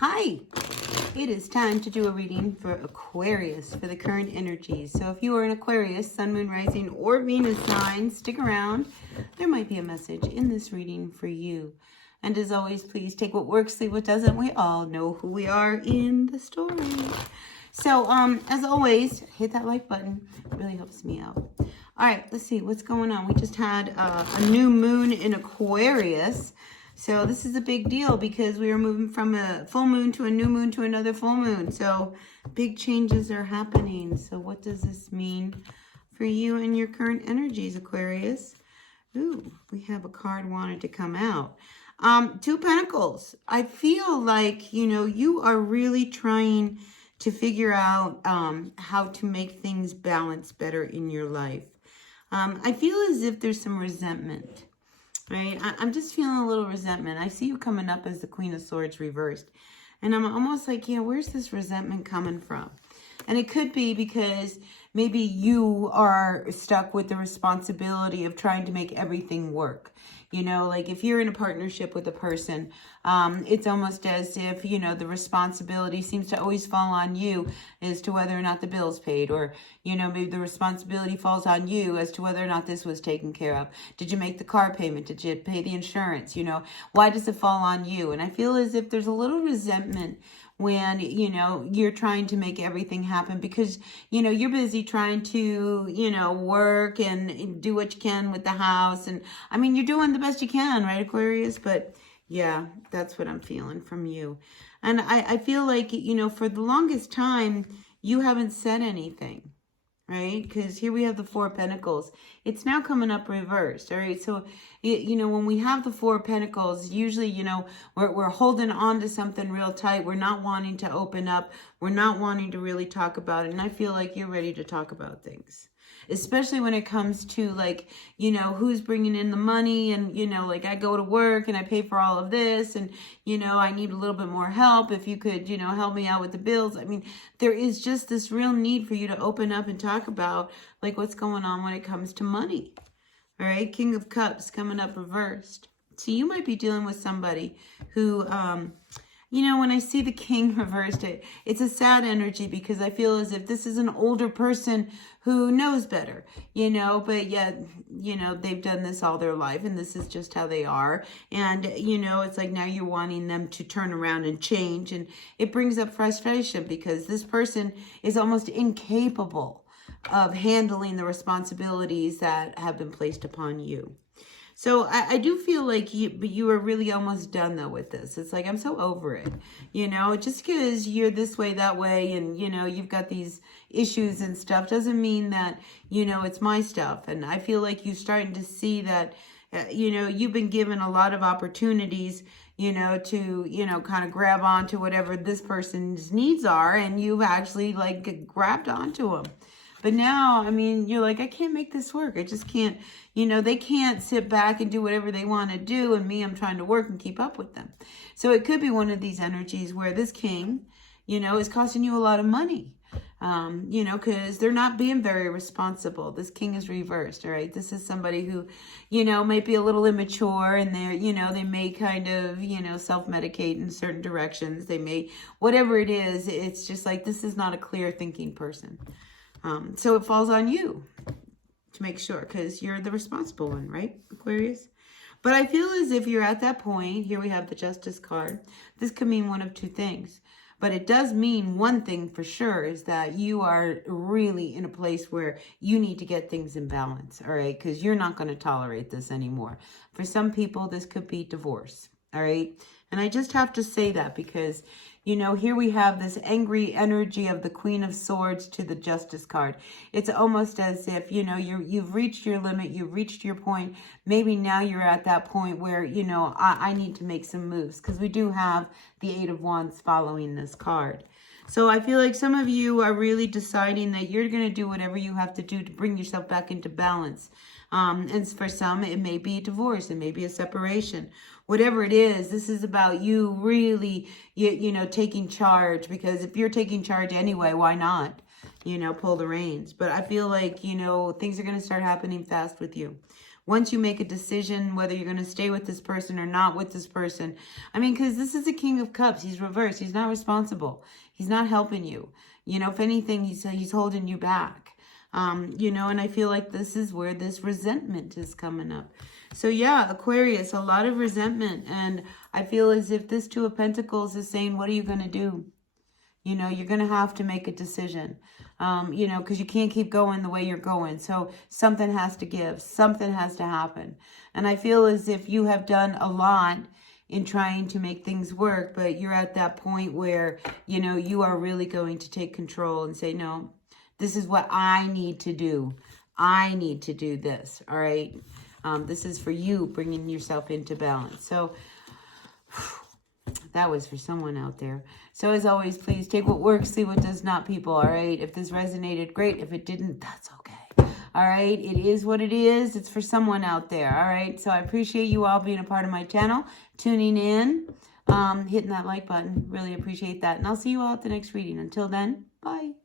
Hi, it is time to do a reading for Aquarius for the current energies. So if you are an Aquarius, Sun, Moon, Rising, or Venus sign, stick around. There might be a message in this reading for you. And as always, please take what works, leave what doesn't. We all know who we are in the story. So as always, hit that like button. It really helps me out. All right, let's see what's going on. We just had a new moon in Aquarius. So this is a big deal because we are moving from a full moon to a new moon to another full moon. So big changes are happening. So what does this mean for you and your current energies, Aquarius? Ooh, we have a card wanted to come out. Two Pentacles. I feel like, you are really trying to figure out how to make things balance better in your life. I feel as if there's some resentment. Right? I'm just feeling a little resentment. I see you coming up as the Queen of Swords reversed. And I'm almost like, yeah, where's this resentment coming from? And it could be because maybe you are stuck with the responsibility of trying to make everything work. Like if you're in a partnership with a person, it's almost as if, the responsibility seems to always fall on you as to whether or not the bill's paid, or, maybe the responsibility falls on you as to whether or not this was taken care of. Did you make the car payment? Did you pay the insurance? Why does it fall on you? And I feel as if there's a little resentment when, you're trying to make everything happen because, you're busy trying to, work and do what you can with the house. And I mean, you're doing the best you can, right, Aquarius? But yeah, that's what I'm feeling from you. And I feel like, for the longest time, you haven't said anything. Right? Because here we have the Four of Pentacles. It's now coming up reversed. All right. So, when we have the Four of Pentacles, usually, we're holding on to something real tight. We're not wanting to open up. We're not wanting to really talk about it. And I feel like you're ready to talk about things. Especially when it comes to like, who's bringing in the money and, like I go to work and I pay for all of this and, I need a little bit more help. If you could, help me out with the bills. I mean, there is just this real need for you to open up and talk about like what's going on when it comes to money. All right. King of Cups coming up reversed. So you might be dealing with somebody who, when I see the King reversed, it's a sad energy because I feel as if this is an older person who knows better, but yet, they've done this all their life and this is just how they are. And, it's like now you're wanting them to turn around and change. And it brings up frustration because this person is almost incapable of handling the responsibilities that have been placed upon you. So I do feel like you are really almost done though with this. It's like, I'm so over it, just because you're this way, that way, and, you've got these issues and stuff doesn't mean that, it's my stuff. And I feel like you're starting to see that, you've been given a lot of opportunities, to, kind of grab onto whatever this person's needs are. And you've actually like grabbed onto them. But now, I mean, you're like, I can't make this work. I just can't, they can't sit back and do whatever they want to do. And me, I'm trying to work and keep up with them. So it could be one of these energies where this king, is costing you a lot of money, because they're not being very responsible. This king is reversed, all right? This is somebody who, might be a little immature and they're, they may kind of, self-medicate in certain directions. They may, whatever it is, it's just like, this is not a clear thinking person. So it falls on you to make sure because you're the responsible one, right, Aquarius? But I feel as if you're at that point. Here we have the Justice card. This could mean one of two things. But it does mean one thing for sure is that you are really in a place where you need to get things in balance, all right? Because you're not going to tolerate this anymore. For some people, this could be divorce, all right? And I just have to say that because, here we have this angry energy of the Queen of Swords to the Justice card. It's almost as if, you've reached your limit, you've reached your point. Maybe now you're at that point where, I need to make some moves because we do have the Eight of Wands following this card. So I feel like some of you are really deciding that you're going to do whatever you have to do to bring yourself back into balance. And for some, it may be a divorce, it may be a separation. Whatever it is, this is about you really, taking charge. Because if you're taking charge anyway, why not, pull the reins? But I feel like, things are going to start happening fast with you. once you make a decision whether you're going to stay with this person or not with this person. I mean, because this is the King of Cups. He's reversed. He's not responsible. He's not helping you. You know, if anything, he's holding you back. You know, and I feel like this is where this resentment is coming up. So yeah, Aquarius, a lot of resentment. And I feel as if this Two of Pentacles is saying, what are you going to do? You know, you're going to have to make a decision, you know, because you can't keep going the way you're going. So something has to give. Something has to happen. And I feel as if you have done a lot in trying to make things work, but you're at that point where, you know, you are really going to take control and say, no, this is what I need to do. I need to do this, all right? This is for you, bringing yourself into balance. So that was for someone out there. So as always, please take what works, leave what does not, people, all right? If this resonated, great. If it didn't, that's okay. All right? It is what it is. It's for someone out there, all right? So I appreciate you all being a part of my channel, tuning in, hitting that like button. Really appreciate that. And I'll see you all at the next reading. Until then, bye.